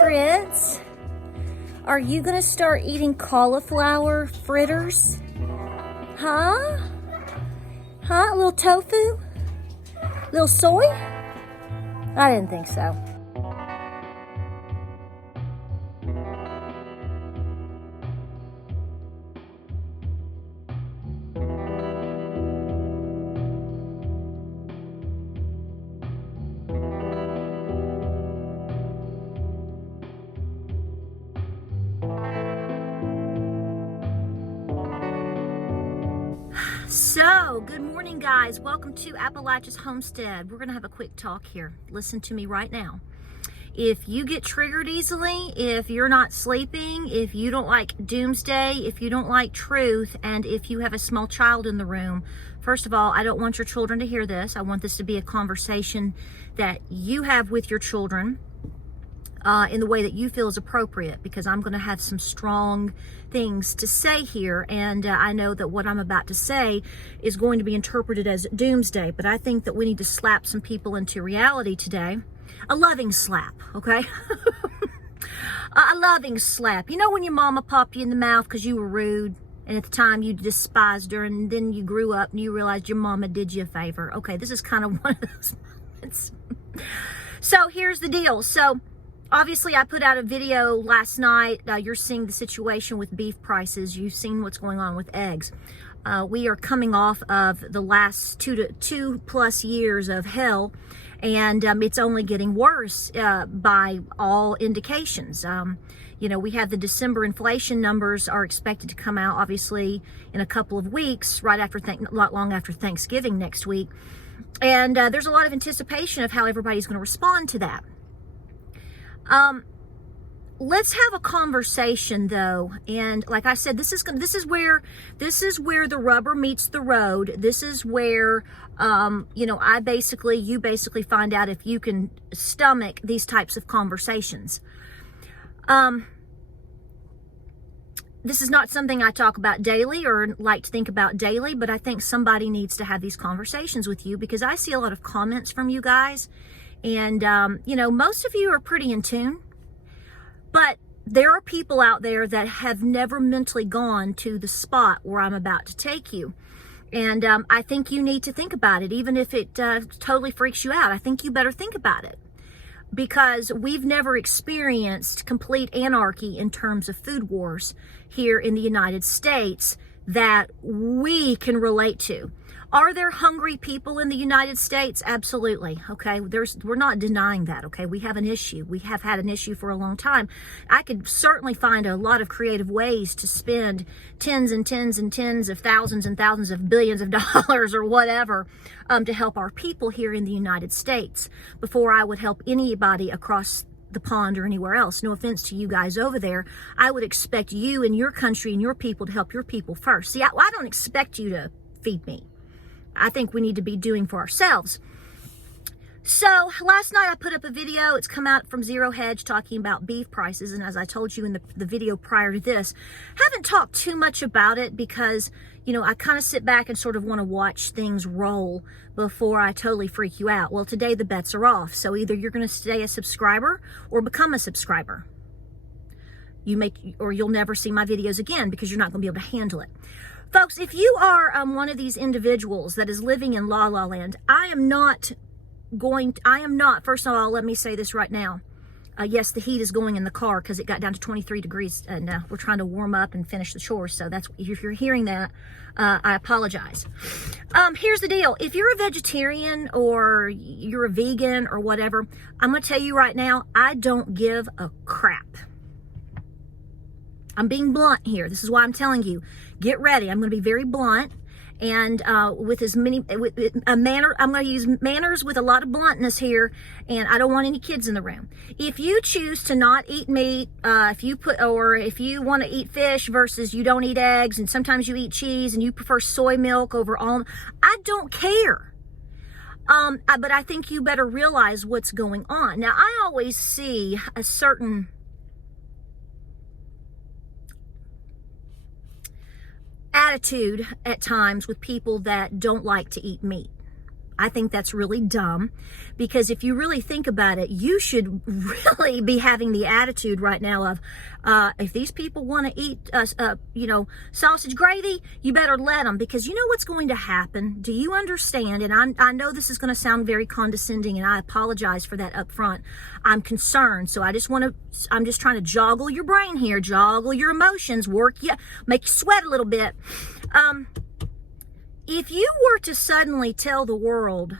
Fritz, are you gonna start eating cauliflower fritters? Huh? Huh? A little tofu? Little soy? I didn't think so. So, good morning, guys. Welcome to Appalachia's Homestead. We're going to have a quick talk here. Listen to me right now. If you get triggered easily, if you're not sleeping, if you don't like doomsday, if you don't like truth, and if you have a small child in the room, first of all, I don't want your children to hear this. I want this to be a conversation that you have with your children in the way that you feel is appropriate, because I'm going to have some strong things to say here, and I know that what I'm about to say is going to be interpreted as doomsday, but I think that we need to slap some people into reality today. A loving slap, okay? A loving slap. You know when your mama popped you in the mouth because you were rude, and at the time you despised her, and then you grew up and you realized your mama did you a favor. Okay, this is kind of one of those moments. So here's the deal. So obviously, I put out a video last night. You're seeing the situation with beef prices. You've seen what's going on with eggs. We are coming off of the last two plus years of hell, and it's only getting worse by all indications. You know, we have the December inflation numbers are expected to come out, obviously, in a couple of weeks, right after not long after Thanksgiving next week. And there's a lot of anticipation of how everybody's going to respond to that. Let's have a conversation though, and like I said, this is where the rubber meets the road. This is where you know, you basically find out if you can stomach these types of conversations. This is not something I talk about daily or like to think about daily, but I think somebody needs to have these conversations with you, because I see a lot of comments from you guys. And, you know, most of you are pretty in tune, but there are people out there that have never mentally gone to the spot where I'm about to take you. And I think you need to think about it, even if it totally freaks you out. I think you better think about it, because we've never experienced complete anarchy in terms of food wars here in the United States that we can relate to. Are there hungry people in the United States? Absolutely. Okay. We're not denying that. Okay. We have an issue. We have had an issue for a long time. I could certainly find a lot of creative ways to spend tens and tens and tens of thousands and thousands of billions of dollars or whatever to help our people here in the United States before I would help anybody across the pond or anywhere else. No offense to you guys over there. I would expect you and your country and your people to help your people first. See, I don't expect you to feed me. I think we need to be doing for ourselves. So last night I put up a video. It's come out from Zero Hedge talking about beef prices. And as I told you in the video prior to this, haven't talked too much about it because, you know, I kind of sit back and sort of want to watch things roll before I totally freak you out. Well, today the bets are off. So either you're going to stay a subscriber or become a subscriber. Or you'll never see my videos again because you're not going to be able to handle it. Folks, if you are one of these individuals that is living in La La Land, I am not, first of all, let me say this right now. Yes, the heat is going in the car because it got down to 23 degrees and we're trying to warm up and finish the chores. So if you're hearing that, I apologize. Here's the deal. If you're a vegetarian or you're a vegan or whatever, I'm going to tell you right now, I don't give a crap. I'm being blunt here. This is why I'm telling you, get ready. I'm going to be very blunt, and with a manner. I'm going to use manners with a lot of bluntness here, and I don't want any kids in the room. If you choose to not eat meat, if you want to eat fish versus you don't eat eggs, and sometimes you eat cheese, and you prefer soy milk over almond, I don't care. But I think you better realize what's going on. Now, I always see a certain attitude at times with people that don't like to eat meat. I think that's really dumb, because if you really think about it, you should really be having the attitude right now of, if these people want to eat, sausage gravy, you better let them, because you know what's going to happen. Do you understand? And I know this is going to sound very condescending, and I apologize for that up front. I'm concerned, so I'm just trying to joggle your brain here, joggle your emotions, make you sweat a little bit. If you were to suddenly tell the world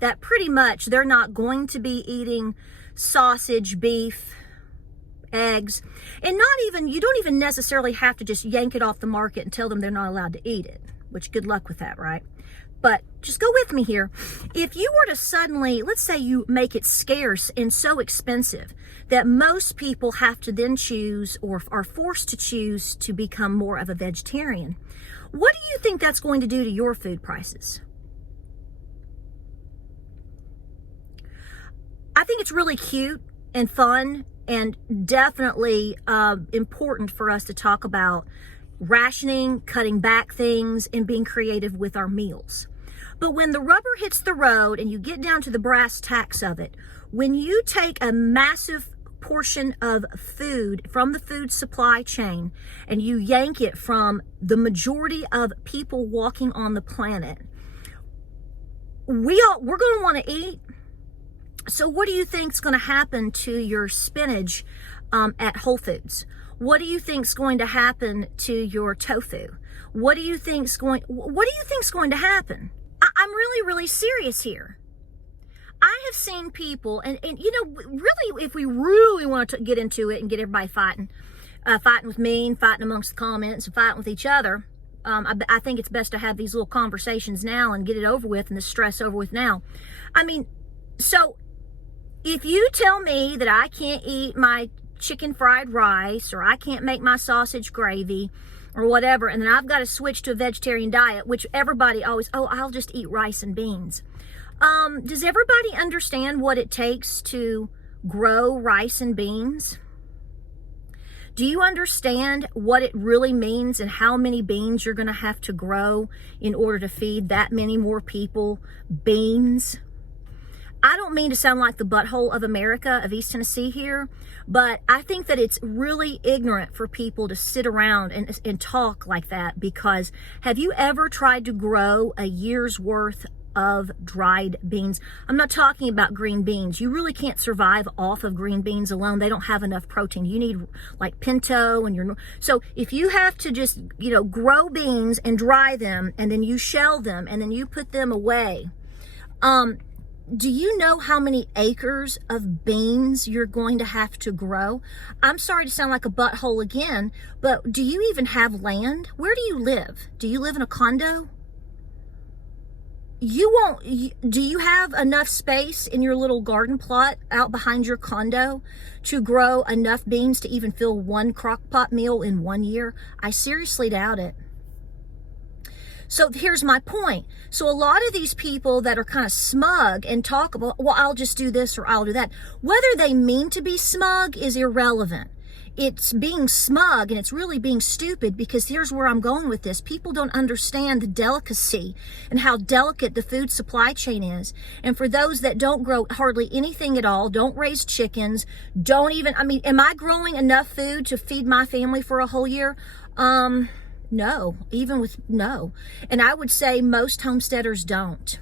that pretty much they're not going to be eating sausage, beef, eggs, and you don't even necessarily have to just yank it off the market and tell them they're not allowed to eat it, which good luck with that, right? But just go with me here. If you were to suddenly, let's say you make it scarce and so expensive that most people have to then choose, or are forced to choose, to become more of a vegetarian, what do you think that's going to do to your food prices? I think it's really cute and fun, and definitely important for us to talk about rationing, cutting back things, and being creative with our meals. But when the rubber hits the road and you get down to the brass tacks of it, when you take a massive portion of food from the food supply chain and you yank it from the majority of people walking on the planet, we're going to want to eat. So what do you think is going to happen to your spinach at Whole Foods? What do you think is going to happen to your tofu? What do you think is going to happen? I'm really, really serious here. I have seen people, and really, if we really want to get into it and get everybody fighting with me, and fighting amongst the comments, and fighting with each other, I think it's best to have these little conversations now and get it over with, and the stress over with now. So if you tell me that I can't eat my chicken fried rice, or I can't make my sausage gravy, or whatever, and then I've got to switch to a vegetarian diet, which everybody always, I'll just eat rice and beans. Does everybody understand what it takes to grow rice and beans? Do you understand what it really means and how many beans you're going to have to grow in order to feed that many more people beans? I don't mean to sound like the butthole of America, of East Tennessee here, but I think that it's really ignorant for people to sit around and talk like that, because have you ever tried to grow a year's worth of dried beans? I'm not talking about green beans. You really can't survive off of green beans alone. They don't have enough protein. You need like pinto and so if you have to just, grow beans and dry them, and then you shell them, and then you put them away, do you know how many acres of beans you're going to have to grow? I'm sorry to sound like a butthole again, but do you even have land? Where do you live? Do you live in a condo? Do you have enough space in your little garden plot out behind your condo to grow enough beans to even fill one crock pot meal in 1 year? I seriously doubt it. So here's my point. So a lot of these people that are kind of smug and talk about, well, I'll just do this or I'll do that. Whether they mean to be smug is irrelevant. It's being smug, and it's really being stupid, because here's where I'm going with this. People don't understand the delicacy and how delicate the food supply chain is. And for those that don't grow hardly anything at all, don't raise chickens, am I growing enough food to feed my family for a whole year? No, no. And I would say most homesteaders don't.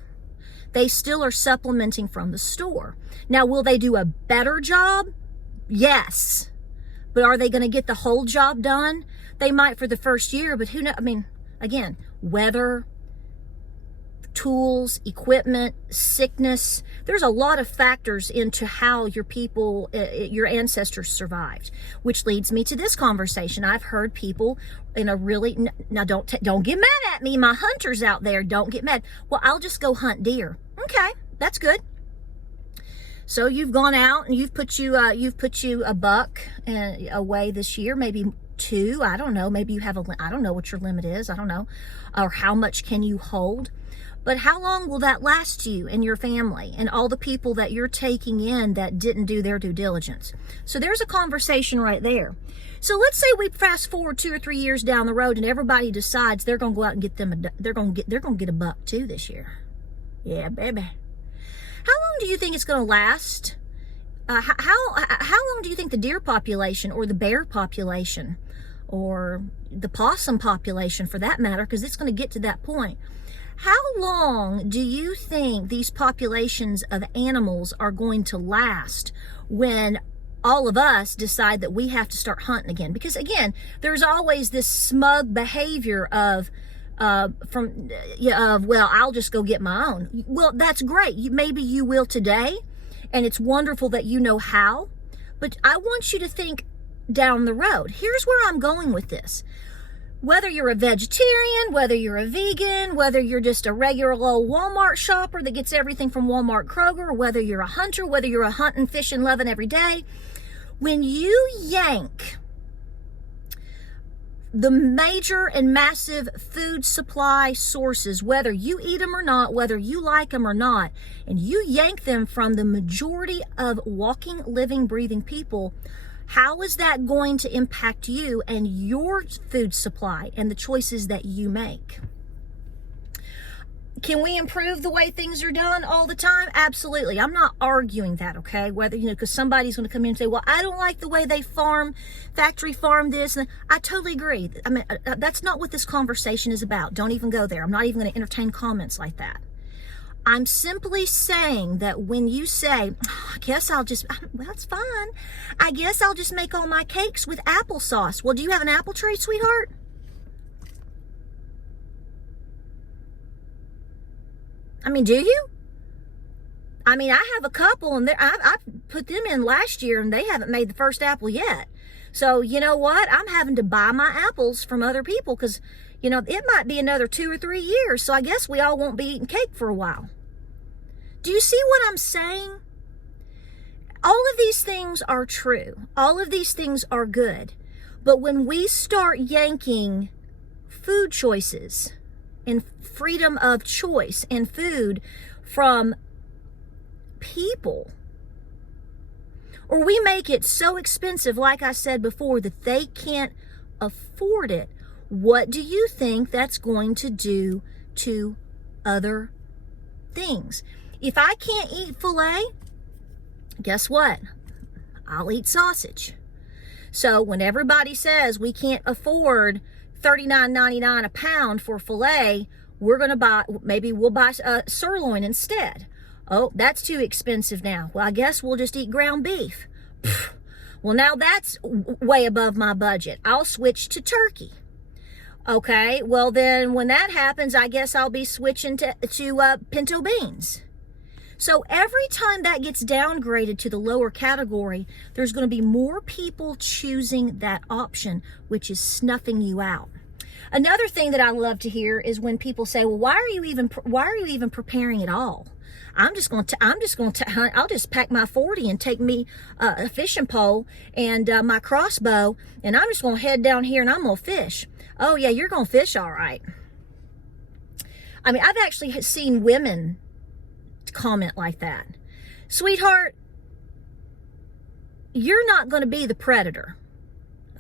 They still are supplementing from the store. Now, will they do a better job? Yes. But are they going to get the whole job done? They might for the first year, but who knows? Again, weather, tools, equipment, sickness. There's a lot of factors into how your ancestors survived, which leads me to this conversation. I've heard people now don't get mad at me, my hunters out there, don't get mad. Well, I'll just go hunt deer. Okay, that's good. So you've gone out and you've put you a buck away this year, maybe 2. I don't know. Maybe you have I don't know what your limit is. I don't know, or how much can you hold. But how long will that last you and your family and all the people that you're taking in that didn't do their due diligence? So there's a conversation right there. So let's say we fast forward 2 or 3 years down the road, and everybody decides they're going to go out and get they're going to get a buck too this year. Yeah, baby. How long do you think it's going to last? How long do you think the deer population or the bear population or the possum population, for that matter, because it's going to get to that point, how long do you think these populations of animals are going to last when all of us decide that we have to start hunting again? Because again, there's always this smug behavior of well, I'll just go get my own. Well, that's great. Maybe you will today, and it's wonderful that you know how, but I want you to think down the road. Here's where I'm going with this. Whether you're a vegetarian, whether you're a vegan, whether you're just a regular old Walmart shopper that gets everything from Walmart, Kroger, or whether you're a hunter, whether you're a hunting, fishing, loving every day, when you yank the major and massive food supply sources, whether you eat them or not, whether you like them or not, and you yank them from the majority of walking, living, breathing people, how is that going to impact you and your food supply and the choices that you make? Can we improve the way things are done all the time? Absolutely. I'm not arguing that, okay? Whether, because somebody's going to come in and say, well, I don't like the way they factory farm this. And I totally agree. I mean, that's not what this conversation is about. Don't even go there. I'm not even going to entertain comments like that. I'm simply saying that when you say, I guess I'll just, well, that's fine. I guess I'll just make all my cakes with applesauce. Well, do you have an apple tree, sweetheart? I mean, do you? I mean, I have a couple, and I put them in last year, and they haven't made the first apple yet. So, you know what? I'm having to buy my apples from other people because, it might be another 2 or 3 years. So I guess we all won't be eating cake for a while. Do you see what I'm saying? All of these things are true. All of these things are good. But when we start yanking food choices and freedom of choice and food from people, or we make it so expensive, like I said before, that they can't afford it, what do you think that's going to do to other things? If I can't eat filet, guess what? I'll eat sausage. So when everybody says we can't afford $39.99 a pound for filet, we're going to we'll buy sirloin instead. Oh, that's too expensive now. Well, I guess we'll just eat ground beef. Well, now that's way above my budget. I'll switch to turkey. Okay, well then when that happens, I guess I'll be switching to pinto beans. So every time that gets downgraded to the lower category, there's going to be more people choosing that option, which is snuffing you out. Another thing that I love to hear is when people say, well, why are you even preparing at all? I'll just pack my 40 and take me a fishing pole and my crossbow, and I'm just going to head down here and I'm going to fish. Oh yeah, you're going to fish all right. I mean, I've actually seen women comment like that. Sweetheart, you're not going to be the predator.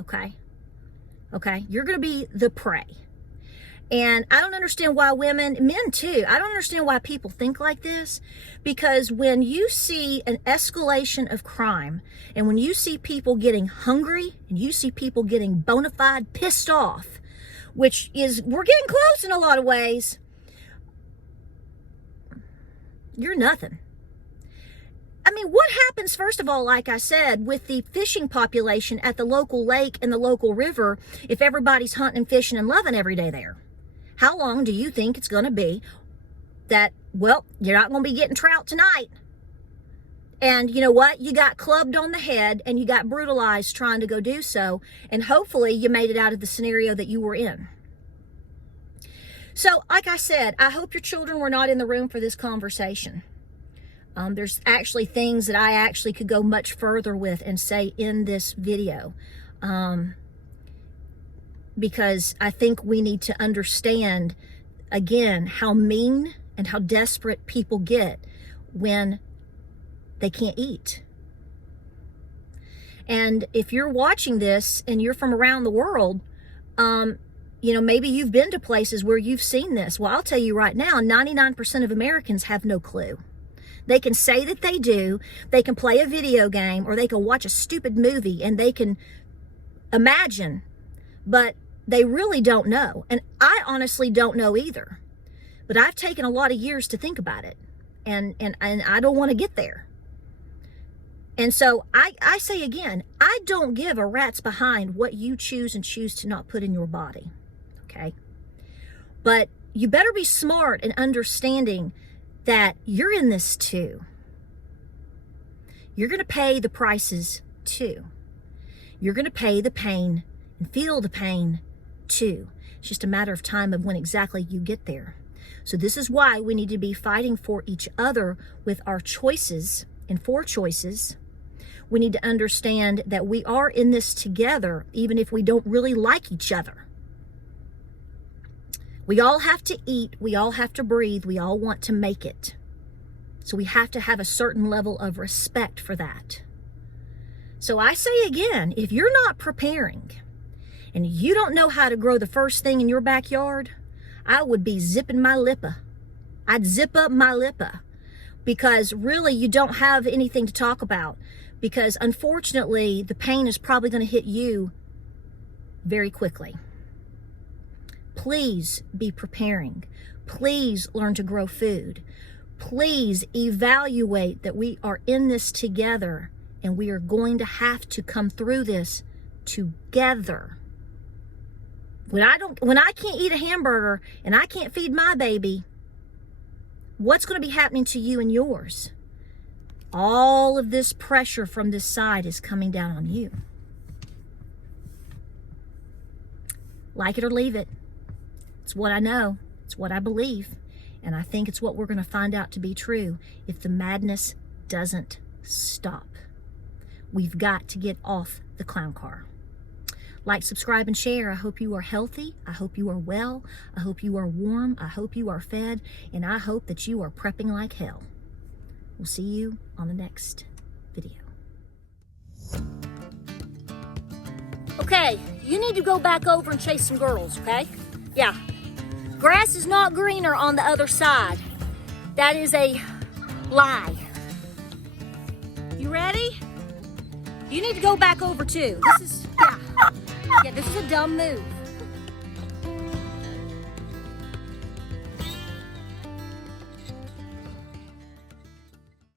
Okay? You're going to be the prey. And I don't understand why men too, I don't understand why people think like this, because when you see an escalation of crime, and when you see people getting hungry, and you see people getting bona fide pissed off, which is, we're getting close in a lot of ways, you're nothing. I mean, what happens, first of all, like I said, with the fishing population at the local lake and the local river if everybody's hunting, fishing, and loving every day there? How long do you think it's going to be that, well, you're not going to be getting trout tonight? And you know what? You got clubbed on the head and you got brutalized trying to go do so. And hopefully you made it out of the scenario that you were in. So, like I said, I hope your children were not in the room for this conversation. There's actually things that I actually could go much further with and say in this video. Because I think we need to understand, again, how mean and how desperate people get when they can't eat. And if you're watching this and you're from around the world, you know, maybe you've been to places where you've seen this. Well, I'll tell you right now, 99% of Americans have no clue. They can say that they do, they can play a video game, or they can watch a stupid movie, and they can imagine, but they really don't know. And I honestly don't know either. But I've taken a lot of years to think about it, and I don't want to get there. And so I say again, I don't give a rat's behind what you choose and choose to not put in your body, okay? But you better be smart in understanding that you're in this too. You're going to pay the prices too. You're going to pay the pain and feel the pain too. It's just a matter of time of when exactly you get there. So this is why we need to be fighting for each other with our choices and for choices. We need to understand that we are in this together, even if we don't really like each other. We all have to eat, we all have to breathe, we all want to make it. So we have to have a certain level of respect for that. So I say again, if you're not preparing and you don't know how to grow the first thing in your backyard, I would be zipping my lippa. I'd zip up my lippa, because really you don't have anything to talk about, because unfortunately the pain is probably going to hit you very quickly. Please be preparing. Please learn to grow food. Please evaluate that we are in this together, and we are going to have to come through this together. When I can't eat a hamburger and I can't feed my baby, what's going to be happening to you and yours? All of this pressure from this side is coming down on you. Like it or leave it. It's what I know. It's what I believe. And I think it's what we're going to find out to be true if the madness doesn't stop. We've got to get off the clown car. Like, subscribe, and share. I hope you are healthy. I hope you are well. I hope you are warm. I hope you are fed. And I hope that you are prepping like hell. We'll see you on the next video. Okay, you need to go back over and chase some girls, okay? Yeah. Grass is not greener on the other side. That is a lie. You ready? You need to go back over too. This is, yeah, this is a dumb move.